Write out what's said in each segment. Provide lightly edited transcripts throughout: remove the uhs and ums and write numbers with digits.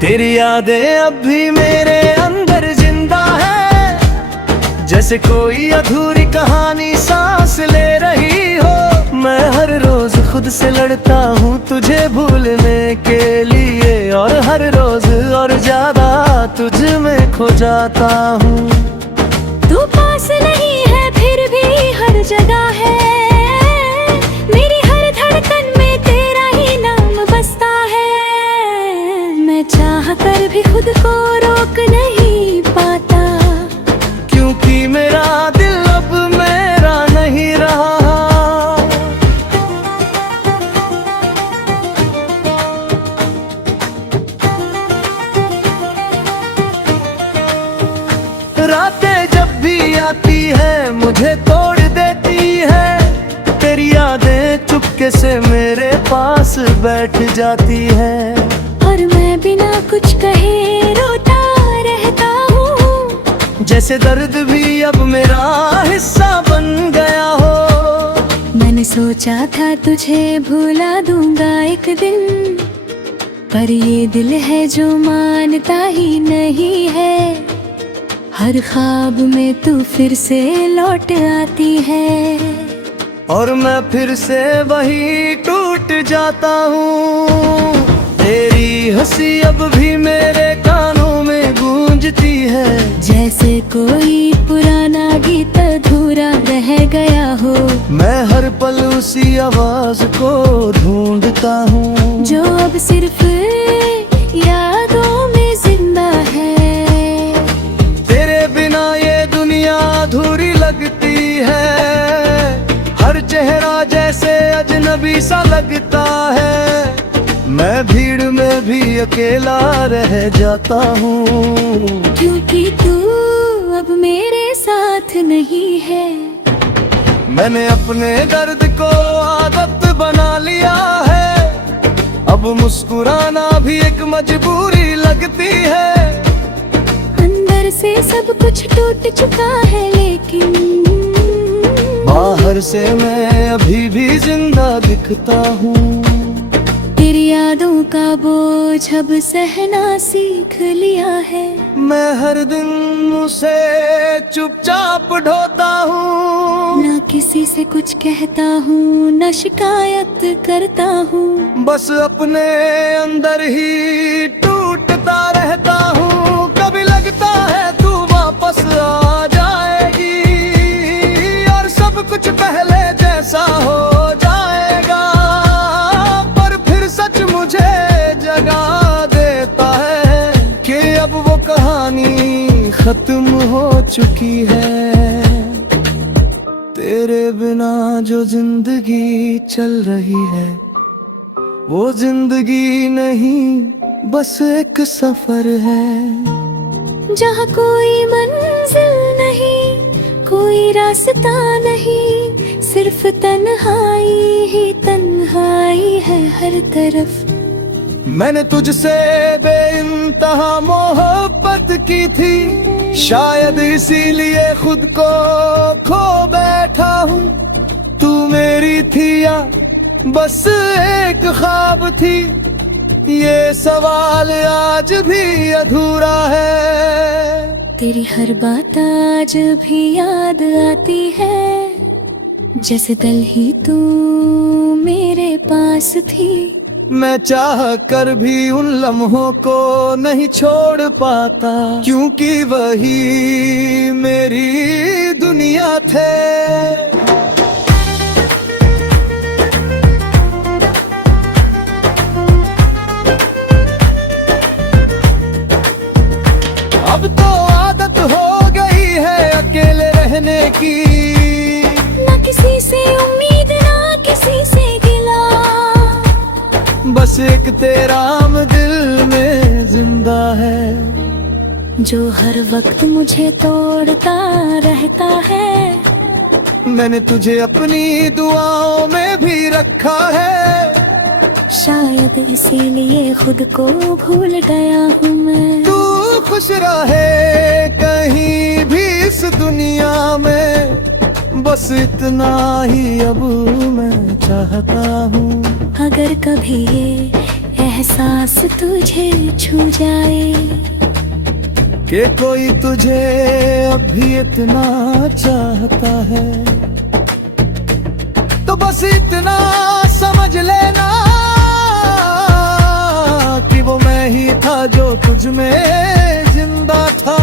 तेरी यादें अब भी मेरे अंदर जिंदा है, जैसे कोई अधूरी कहानी सांस ले रही हो। मैं हर रोज खुद से लड़ता हूँ तुझे भूलने के लिए, और हर रोज और ज्यादा तुझ में खो जाता हूँ। तू पास नहीं है फिर भी हर जगह है, मेरी हर धड़कन में तेरा ही नाम बसता है। मैं चाह कर भी खुद को रोक नहीं पाता, क्योंकि मेरा दिल अब मेरा नहीं रहा। रातें जब भी आती है मुझे तोड़ देती है, तेरी यादें चुपके से मेरे पास बैठ जाती है। और मैं बिना कुछ कहे रोता रहता हूँ, जैसे दर्द भी अब मेरा हिस्सा बन गया हो। मैंने सोचा था तुझे भुला दूंगा एक दिन, पर ये दिल है जो मानता ही नहीं है। हर ख्वाब में तू फिर से लौट आती है, और मैं फिर से वही टूट जाता हूँ। तेरी हंसी अब भी मेरे कानों में गूंजती है, जैसे कोई पुराना गीत अधूरा रह गया हो। मैं हर पल उसी आवाज को ढूंढता हूँ, जो अब सिर्फ यादों में जिंदा है। तेरे बिना ये दुनिया अधूरी लगती है, हर चेहरा जैसे अजनबी सा लगता है। मैं भीड़ में भी अकेला रह जाता हूँ, क्योंकि तू अब मेरे साथ नहीं है। मैंने अपने दर्द को आदत बना लिया है, अब मुस्कुराना भी एक मजबूरी लगती है। अंदर से सब कुछ टूट चुका है, लेकिन बाहर से मैं अभी भी जिंदा दिखता हूँ। तेरी यादों का बोझ अब सहना सीख लिया है। मैं हर दिन उसे चुपचाप ढोता हूँ, ना किसी से कुछ कहता हूँ, ना शिकायत करता हूँ। बस अपने अंदर ही टूटता रहता हूँ। कभी लगता है तू वापस आ जाएगी, और सब कुछ पहले जैसा हो जाएगा, पर फिर सच मुझे जगा देता है कि अब वो कहानी खत्म हो चुकी है। तेरे बिना जो जिंदगी चल रही है, वो जिंदगी नहीं बस एक सफर है। जहाँ कोई मंजिल नहीं, कोई रास्ता नहीं, सिर्फ तन्हाई ही तन्हाई है हर तरफ। मैंने तुझसे बेइंतहा मोहब्बत की थी, शायद इसीलिए खुद को खो बैठा हूँ। तू मेरी थी या बस एक ख्वाब थी, ये सवाल आज भी अधूरा है। तेरी हर बात आज भी याद आती है, जैसे कल ही तू मेरे पास थी। मैं चाह कर भी उन लम्हों को नहीं छोड़ पाता, क्योंकि वही मेरी दुनिया थे। अब तो आदत हो गई है अकेले रहने की, ना किसी से उम्मीद ना किसी से गिला, बस एक तेरा दिल में जिंदा है, जो हर वक्त मुझे तोड़ता रहता है। मैंने तुझे अपनी दुआओं में भी रखा है, शायद इसीलिए खुद को भूल गया हूँ मैं। तू खुश रहे कहीं भी इस दुनिया में, बस इतना ही अब मैं चाहता हूँ। अगर कभी ये एहसास तुझे छू जाए कि कोई तुझे अब भी इतना चाहता है, तो बस इतना समझ लेना कि वो मैं ही था जो तुझ में जिंदा था।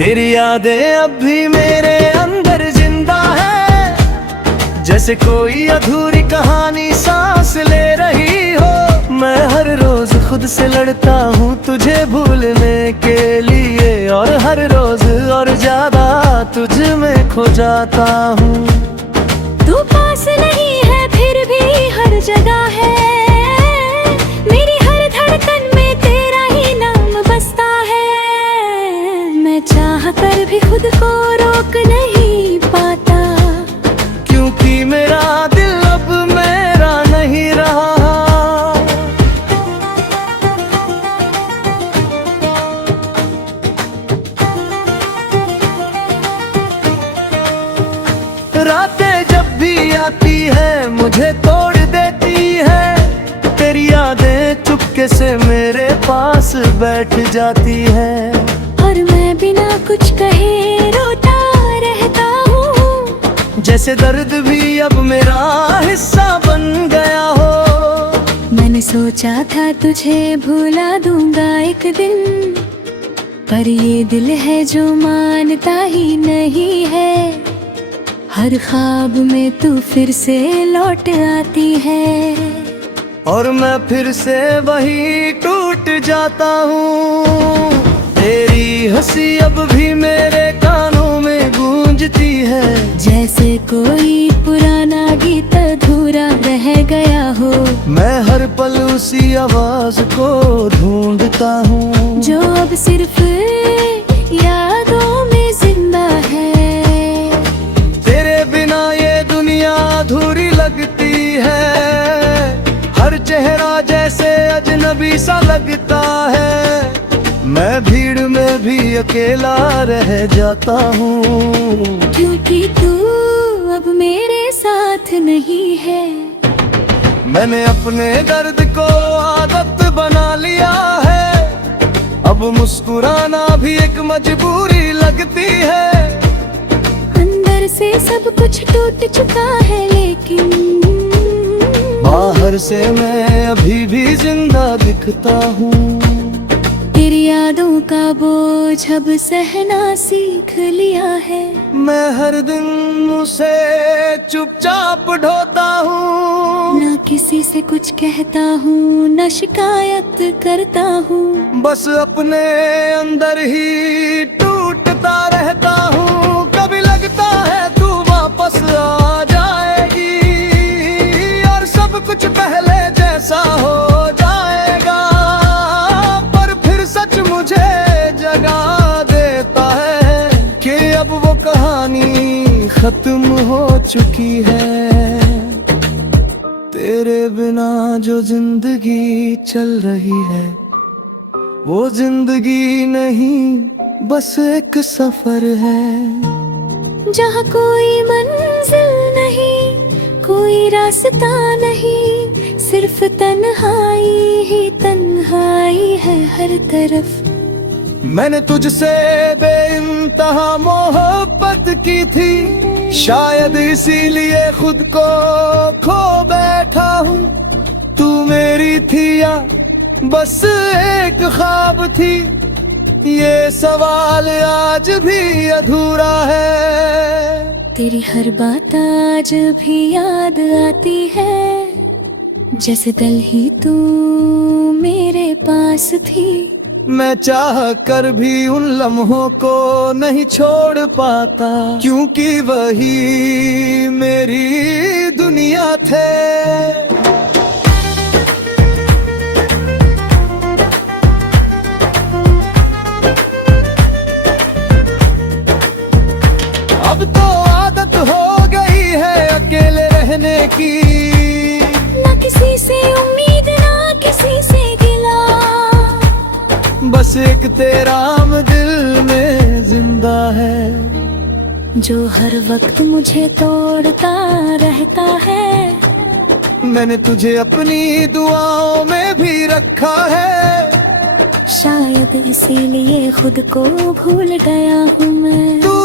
तेरी यादें अब भी मेरे अंदर जिंदा है, जैसे कोई अधूरी कहानी सांस ले रही हो। मैं हर रोज खुद से लड़ता हूँ तुझे भूलने के लिए, और हर रोज और ज्यादा तुझ में खो जाता हूँ। तू पास नहीं है फिर भी हर जगह है, मेरी हर धड़कन में तेरा ही नाम बसता है। मैं चाह कर भी खुद को रोक नहीं पाता, क्योंकि मेरा दिल अब मेरा नहीं रहा। रातें जब भी आती है मुझे तोड़ देती है, तेरी यादें चुपके से मेरे पास बैठ जाती है। और मैं बिना कुछ कहे रोता रहता हूँ, जैसे दर्द भी अब मेरा हिस्सा बन गया हो। मैंने सोचा था तुझे भुला दूंगा एक दिन, पर ये दिल है जो मानता ही नहीं है। हर ख्वाब में तू फिर से लौट आती है, और मैं फिर से वही टूट जाता हूँ। तेरी हंसी अब भी मेरे कानों में गूंजती है, जैसे कोई पुराना गीत अधूरा रह गया हो। मैं हर पल उसी आवाज को ढूंढता हूँ, जो अब सिर्फ यादों में जिंदा है। तेरे बिना ये दुनिया अधूरी लगती है, हर चेहरा जैसे अजनबी सा लगता है। मैं भीड़ में भी अकेला रह जाता हूँ, क्योंकि तू अब मेरे साथ नहीं है। मैंने अपने दर्द को आदत बना लिया है, अब मुस्कुराना भी एक मजबूरी लगती है। अंदर से सब कुछ टूट चुका है, लेकिन बाहर से मैं अभी भी जिंदा दिखता हूँ। तेरी यादों का बोझ अब सहना सीख लिया है। मैं हर दिन उसे चुपचाप ढोता हूँ, ना किसी से कुछ कहता हूँ, ना शिकायत करता हूँ। बस अपने अंदर ही टूटता रहता हूँ। कभी लगता है तू वापस आ जाएगी, और सब कुछ पहले जैसा हो जाएगा, पर फिर सच मुझे जगा देता है कि अब वो कहानी खत्म हो चुकी है। तेरे बिना जो जिंदगी चल रही है, वो जिंदगी नहीं बस एक सफर है। जहाँ कोई मंजिल नहीं, कोई रास्ता नहीं, सिर्फ तन्हाई ही तन्हाई है हर तरफ। मैंने तुझसे बेइंतहा मोहब्बत की थी, शायद इसीलिए खुद को खो बैठा हूँ। तू मेरी थी या बस एक ख्वाब थी, ये सवाल आज भी अधूरा है। तेरी हर बात आज भी याद आती है, जैसे कल ही तू मेरे पास थी। मैं चाह कर भी उन लम्हों को नहीं छोड़ पाता, क्योंकि वही मेरी दुनिया थे। अब तो आदत हो गई है अकेले रहने की, ना किसी से उम्मीद, ना किसी से गिला। बस एक तेरा दिल में जिंदा है, जो हर वक्त मुझे तोड़ता रहता है। मैंने तुझे अपनी दुआओं में भी रखा है, शायद इसीलिए खुद को भूल गया हूँ मैं। तू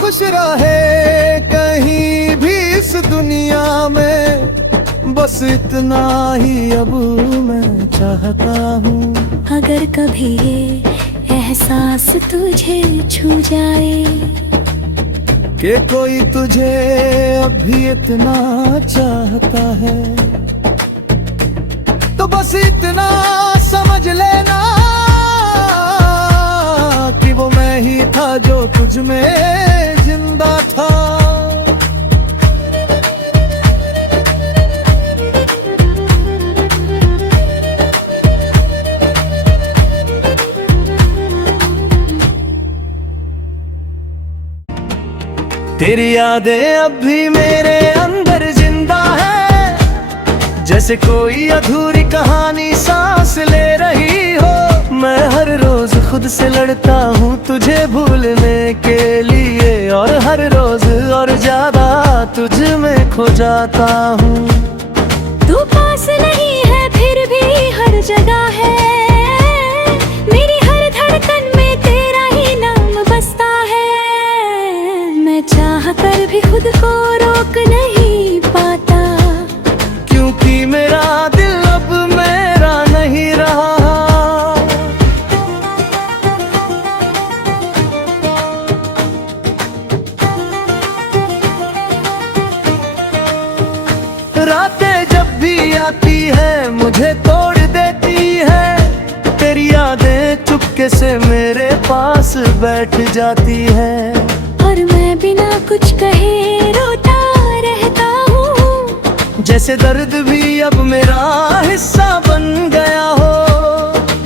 खुश रहे कहीं भी इस दुनिया में, बस इतना ही अब मैं चाहता हूँ। अगर कभी ये एहसास तुझे छू जाए कि कोई तुझे अभी इतना चाहता है, तो बस इतना समझ लेना कि वो मैं ही था जो तुझ में जिंदा था। तेरी यादें अब भी मेरे अंदर जिंदा है, जैसे कोई अधूरी कहानी सांस ले रही हो। मैं हर रोज खुद से लड़ता हूँ तुझे भूलने के लिए, और हर रोज और ज्यादा तुझ में खो जाता हूँ। तू पास नहीं है फिर भी हर जगह है, मेरी हर धड़कन में तेरा ही नाम बसता है। मैं चाह कर भी खुद को रोक नहीं पाता, क्योंकि मेरा दिल अब मेरा नहीं रहा। रातें जब भी आती है मुझे तोड़ देती है, तेरी यादें चुपके से मेरे पास बैठ जाती है। और मैं बिना कुछ कहे रोता रहता हूँ, जैसे दर्द भी अब मेरा हिस्सा बन गया हो।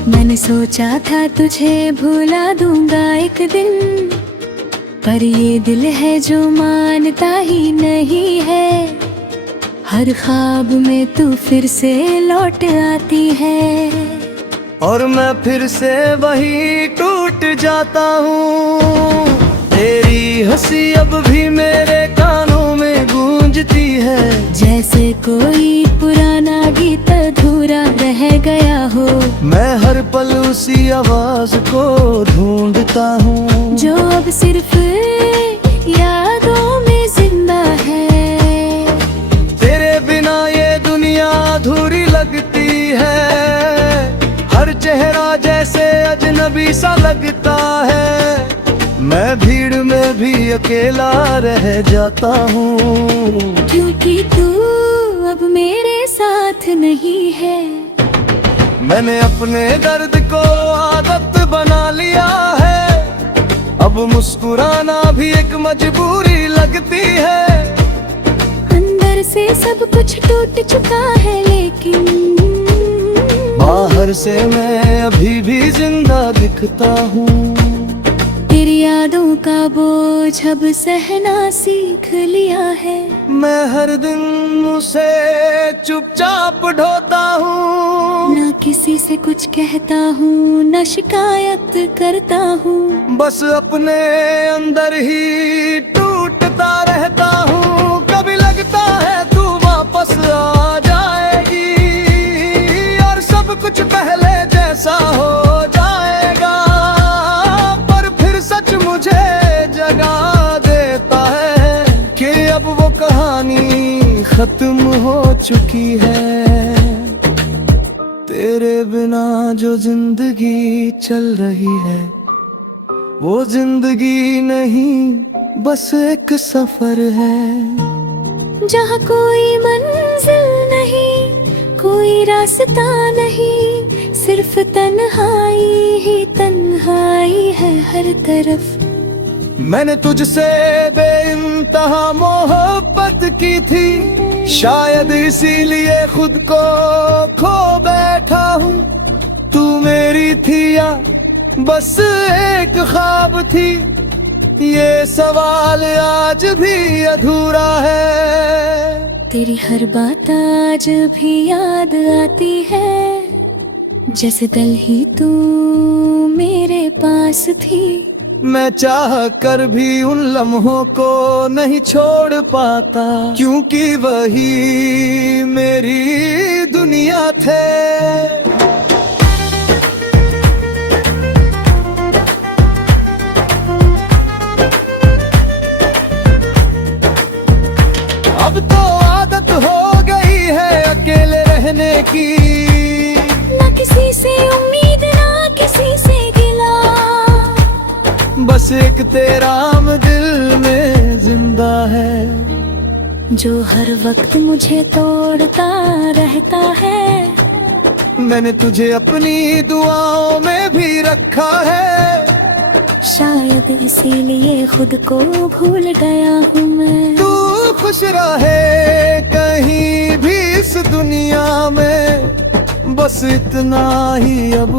मैंने सोचा था तुझे भुला दूंगा एक दिन, पर ये दिल है जो मानता ही नहीं है। हर ख्वाब में तू फिर से लौट आती है, और मैं फिर से वही टूट जाता हूँ। तेरी हंसी अब भी मेरे कानों में गूंजती है, जैसे कोई पुराना गीत अधूरा रह गया हो। मैं हर पल उसी आवाज को ढूंढता हूँ, जो अब सिर्फ यादों में जिंदा है। तेरे बिना ये दुनिया अधूरी लगती है, हर चेहरा जैसे अजनबी सा लगता है। मैं भीड़ में भी अकेला रह जाता हूँ, क्योंकि तू अब मेरे साथ नहीं है। मैंने अपने दर्द को आदत बना लिया है, अब मुस्कुराना भी एक मजबूरी लगती है। अंदर से सब कुछ टूट चुका है, लेकिन बाहर से मैं अभी भी जिंदा दिखता हूँ। तेरी यादों का बोझ अब सहना सीख लिया है। मैं हर दिन उसे चुपचाप ढोता हूँ, ना किसी से कुछ कहता हूँ, ना शिकायत करता हूँ। बस अपने अंदर ही टूटता रहता हूँ। कभी लगता है तू वापस आ जाएगी, और सब कुछ पहले जैसा हो जाएगा, पर फिर सच मुझे जगा देता है कि अब वो कहानी खत्म हो चुकी है। तेरे बिना जो जिंदगी चल रही है, वो जिंदगी नहीं बस एक सफर है, जहाँ कोई मंजिल नहीं, कोई रास्ता नहीं, सिर्फ तन्हाई ही तन्हाई है हर तरफ। मैंने तुझसे बेइंतहा मोहब्बत की थी, शायद इसीलिए खुद को खो बैठा हूँ। तू मेरी थी या बस एक ख्वाब थी, ये सवाल आज भी अधूरा है। तेरी हर बात आज भी याद आती है, जैसे कल ही तू मेरे पास थी। मैं चाह कर भी उन लम्हों को नहीं छोड़ पाता, क्योंकि वही मेरी दुनिया थे। अब तो आदत हो गई है अकेले रहने की, ना किसी से उम्मीद ना किसी से गिला, बस एक तेरा दिल में जिंदा है, जो हर वक्त मुझे तोड़ता रहता है। मैंने तुझे अपनी दुआओं में भी रखा है, शायद इसीलिए खुद को भूल गया हूँ मैं। तू खुश रहे कहीं भी इस दुनिया में, बस इतना ही अब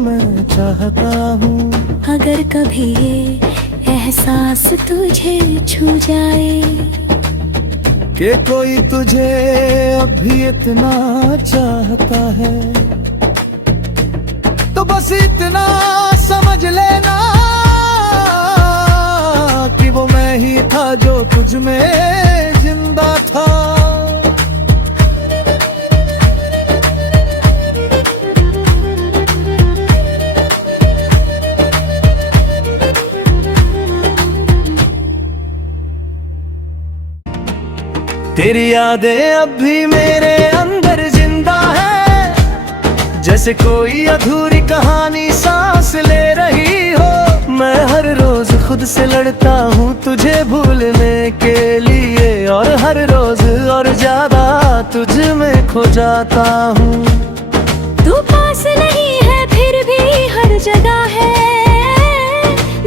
मैं चाहता हूँ। अगर कभी ये एहसास तुझे छू जाए कि कोई तुझे अब भी इतना चाहता है, तो बस इतना समझ लेना कि वो मैं ही था जो तुझ में जिंदा था। तेरी यादें अब भी मेरे अंदर जिंदा है, जैसे कोई अधूरी कहानी सांस ले रही हो। मैं हर रोज खुद से लड़ता हूँ तुझे भूलने के लिए, और हर रोज और ज्यादा तुझ में खो जाता हूँ। तू पास नहीं है फिर भी हर जगह है,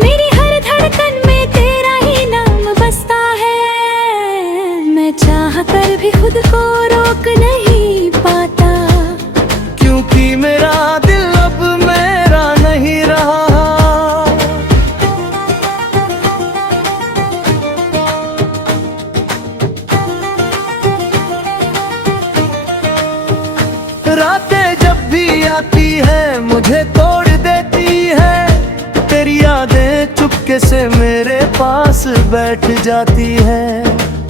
मेरी हर धड़कन में तेरा ही नाम बसता है। मैं चाह कर भी खुद को रोक नहीं पाता, क्योंकि मेरा दिल अब मेरा नहीं रहा। रातें जब भी आती है मुझे तोड़ देती है, तेरी यादें चुपके से मेरे पास बैठ जाती है,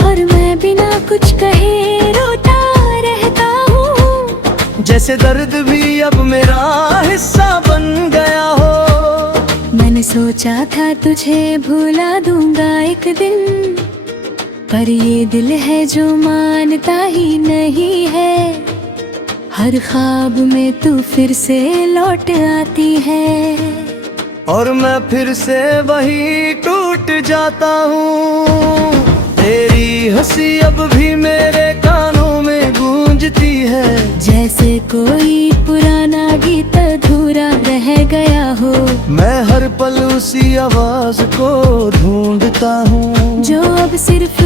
और मैं बिना कुछ कहे रोता रहता हूँ। जैसे दर्द भी अब मेरा हिस्सा बन गया हो। मैंने सोचा था तुझे भुला दूंगा एक दिन, पर ये दिल है जो मानता ही नहीं है। हर ख्वाब में तू फिर से लौट आती है, और मैं फिर से वही टूट जाता हूँ। तेरी हंसी अब भी मेरे कानों में गूंजती है, जैसे कोई पुराना गीत अधूरा रह गया हो। मैं हर पल उसी आवाज को ढूंढता हूँ, जो अब सिर्फ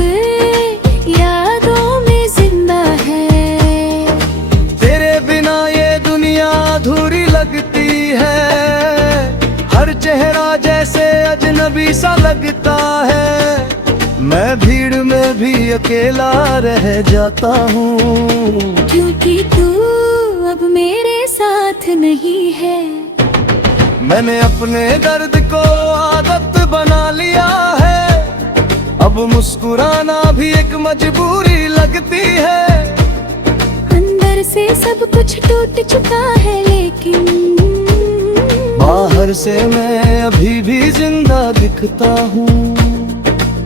यादों में जिंदा है। तेरे बिना ये दुनिया अधूरी लगती है, हर चेहरा जैसे अजनबी सा लगता है। मैं भीड़ में भी अकेला रह जाता हूँ, क्योंकि तू अब मेरे साथ नहीं है। मैंने अपने दर्द को आदत बना लिया है, अब मुस्कुराना भी एक मजबूरी लगती है। अंदर से सब कुछ टूट चुका है, लेकिन बाहर से मैं अभी भी जिंदा दिखता हूँ।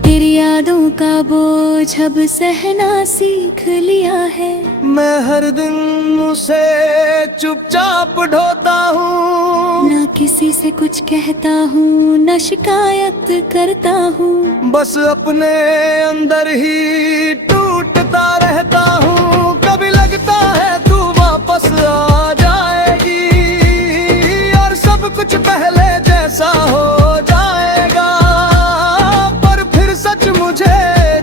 तेरी यादों का बोझ अब सहना सीख लिया है। मैं हर दिन उसे चुपचाप ढोता हूँ, ना किसी से कुछ कहता हूँ, ना शिकायत करता हूँ। बस अपने अंदर ही टूटता रहता हूँ। कभी लगता है तू वापस आ जाएगी, और सब कुछ पहले जैसा हो जाएगा, पर फिर सच मुझे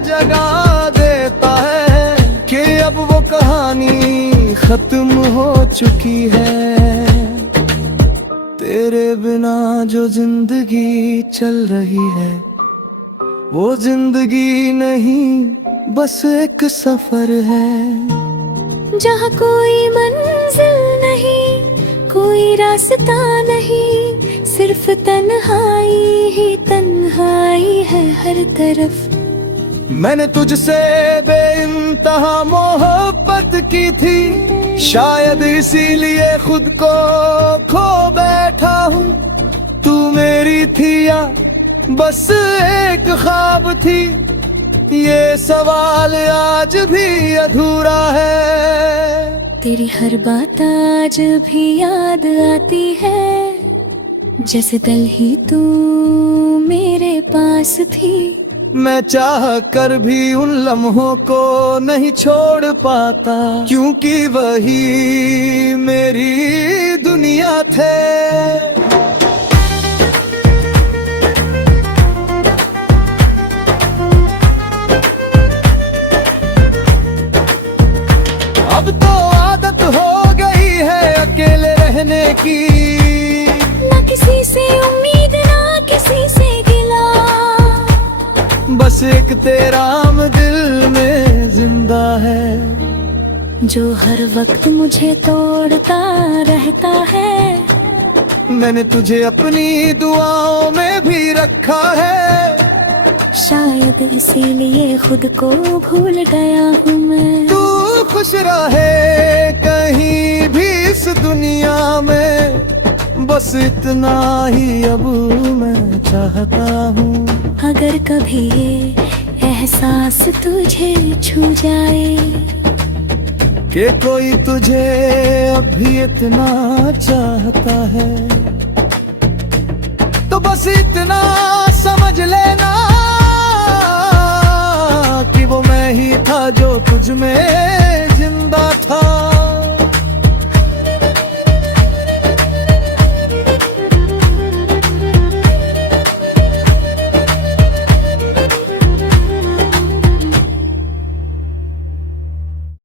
जगा देता है कि अब वो कहानी खत्म हो चुकी है। तेरे बिना जो जिंदगी चल रही है, वो जिंदगी नहीं बस एक सफर है। जहाँ कोई मंजिल नहीं, कोई रास्ता नहीं, सिर्फ तन्हाई ही तन्हाई है हर तरफ। मैंने तुझसे बेइंतहा मोहब्बत की थी, शायद इसीलिए खुद को खो बैठा हूँ। तू मेरी थी या बस एक ख्वाब थी, ये सवाल आज भी अधूरा है। तेरी हर बात आज भी याद आती है, जैसे कल ही तू मेरे पास थी। मैं चाह कर भी उन लम्हों को नहीं छोड़ पाता, क्योंकि वही मेरी दुनिया थे। अब तो आदत हो गई है अकेले रहने की, ना किसी से उम्मीद ना किसी से गिला, बस एक तेरा दिल में जिंदा है, जो हर वक्त मुझे तोड़ता रहता है। मैंने तुझे अपनी दुआओं में भी रखा है, शायद इसीलिए खुद को भूल गया हूँ मैं। तू खुश रहे कहीं भी इस दुनिया में, बस इतना ही अब मैं चाहता हूँ। अगर कभी ये एहसास तुझे छू जाए कि कोई तुझे अब भी इतना चाहता है, तो बस इतना समझ लेना कि वो मैं ही था जो तुझ में जिंदा था।